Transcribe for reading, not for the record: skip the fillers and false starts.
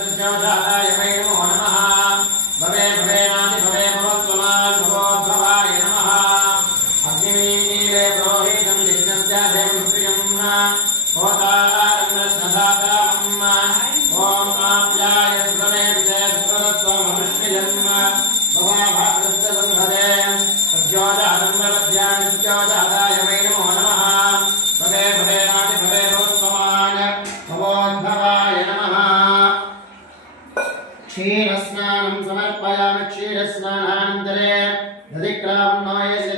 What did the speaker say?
सत्योजाताय वै नमो नमः भवे भवेनाति भवे भवत्वमान् भवोद्भवाय नमः अग्निमीले पुरोहितं यज्ञस्यादेवं प्रियं होतारं रत्नधातामम् ॐ आप्याय सुरमेविते सुरत्वमनुष्यं भवाभागस्य संहरे सत्योजातं प्रपद्यानि सत्योजाताय वै नमो नमः भवे भवेनाति भवे भवत्वमान् भवोद्भवाय नमः क्षीरस्नानं समर्पयामि क्षीरस्नानानन्तरे दधिक्रामं नोयस्य